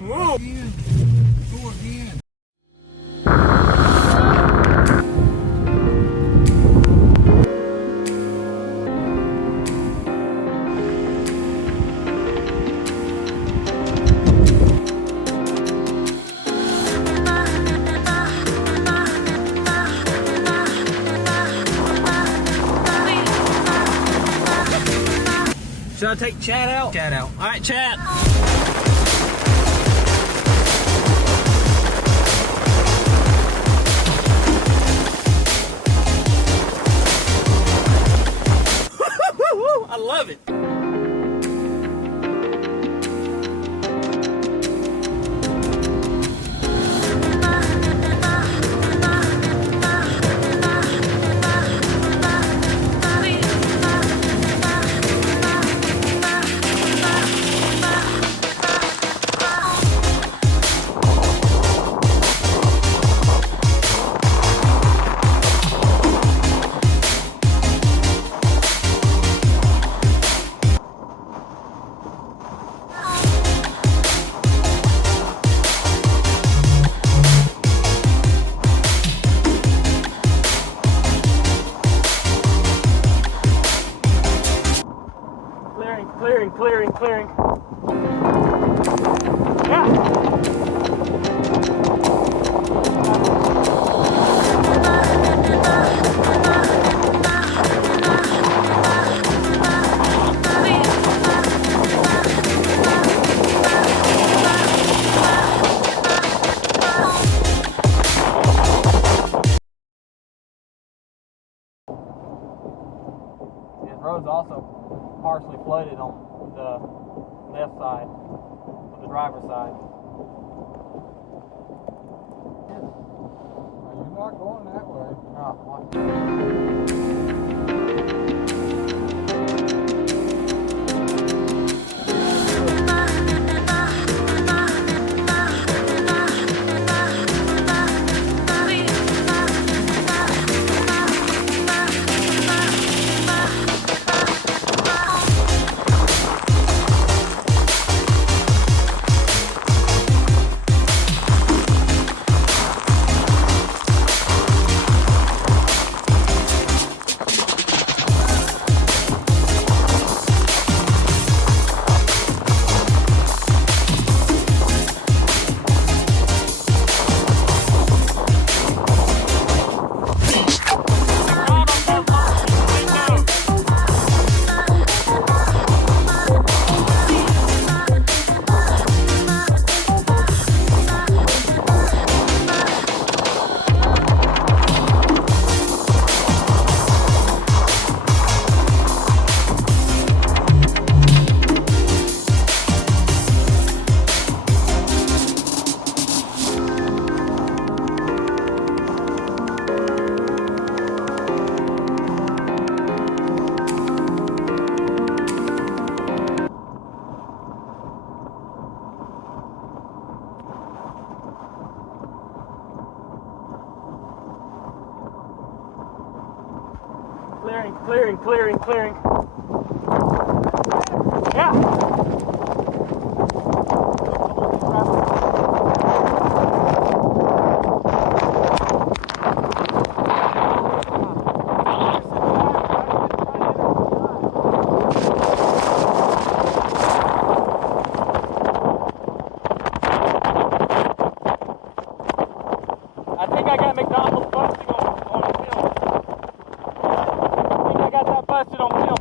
Whoa. Go again. Should I take Chad out? Chad out. All right, Chad. I love it. Clearing. Yeah. This road's also partially flooded on the left side, of the driver's side. You're not going that way. Clearing. Yeah. I think I got McDonald's busting on film. I think I got that busted on film.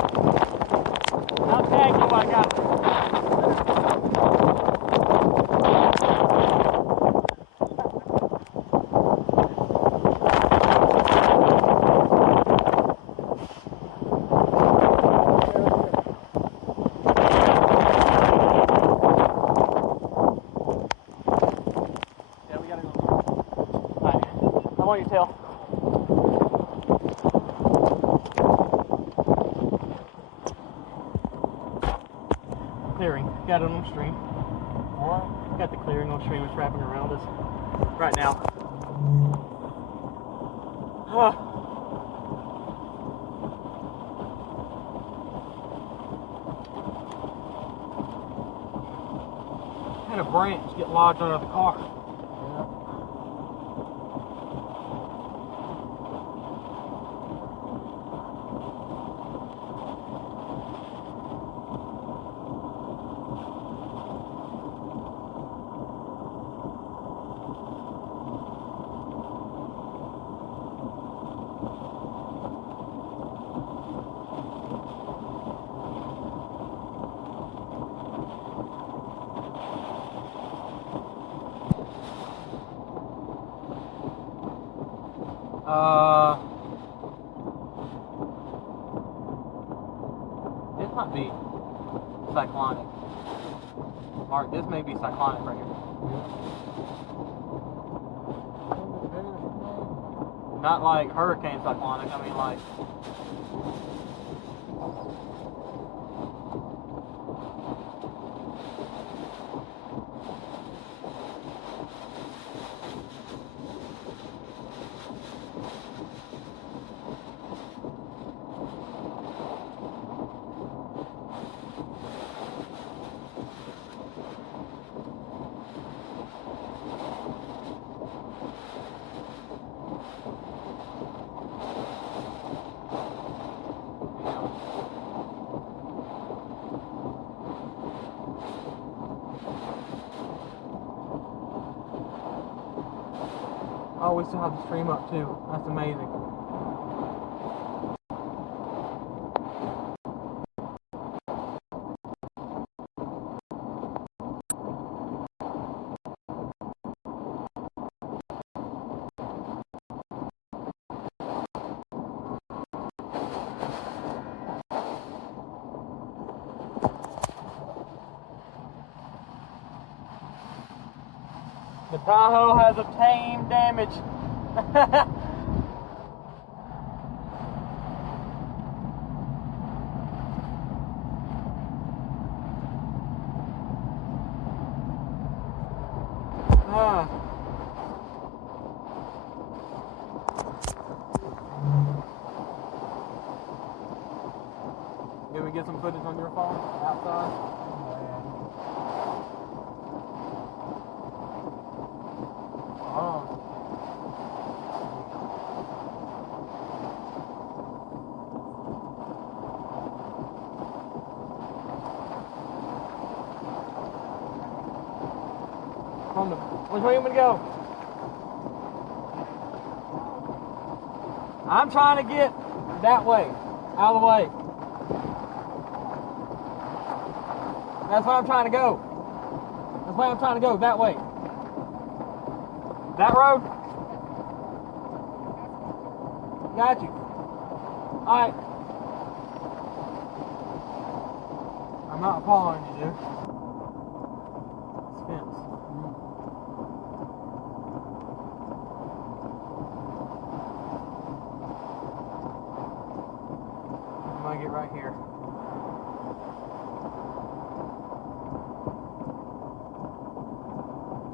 I'll tag you what I got. Yeah, we gotta go. Alright, I'm on your tail. Clearing. Got it on stream. What? Got the clearing on stream. It's wrapping around us right now. And a branch get lodged under the car. Yeah. This might be cyclonic. Mark, this may be cyclonic right here. Not like hurricane cyclonic, I mean like... Oh, we still have the stream up too. That's amazing. The Tahoe has obtained damage. Can we get some footage on your phone outside? Which way you want me to go? I'm trying to get that way, out of the way. That's where I'm trying to go. That's where I'm trying to go, that way. That road? Got you. Alright. I'm not following you, dude. It's fence. I'm gonna get right here.